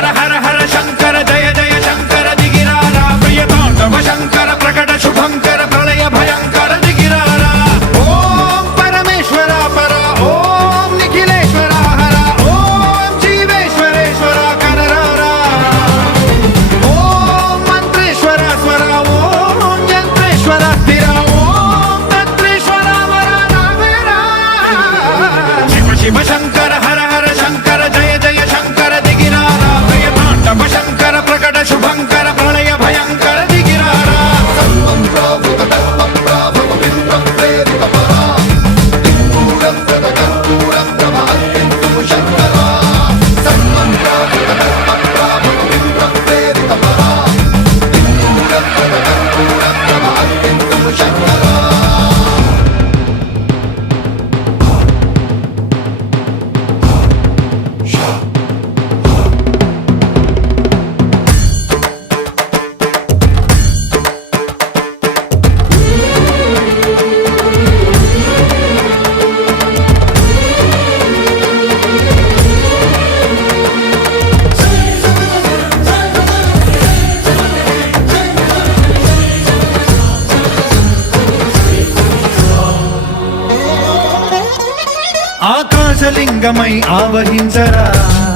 శంకర హర హర శంకర జయ జయ శంకర దిగిరారా ప్రియ తాండవ శంకర ప్రకట శుభంకర ప్రళయ భయంకర దిగిరారా ఓం పరమేశ్వర పర ఓం నిఖిలేశ్వర హర ఓం జీవేశ్వరేశ్వర కరరారా ఓం మంత్రేశ్వర స్వర ఓం యంత్రేశ్వర స్థిర ఓం తంత్రేశ్వర వర నావేరా శివ శివ శంకర హర హర శంకర జయ జయ శంకర దిగిరారా ప్రియ తాండవ శంకర ప్రకట శుభంకర ప్రళయ భయంకర దిగిరారా ఆకాశలింగమై ఆవహించరా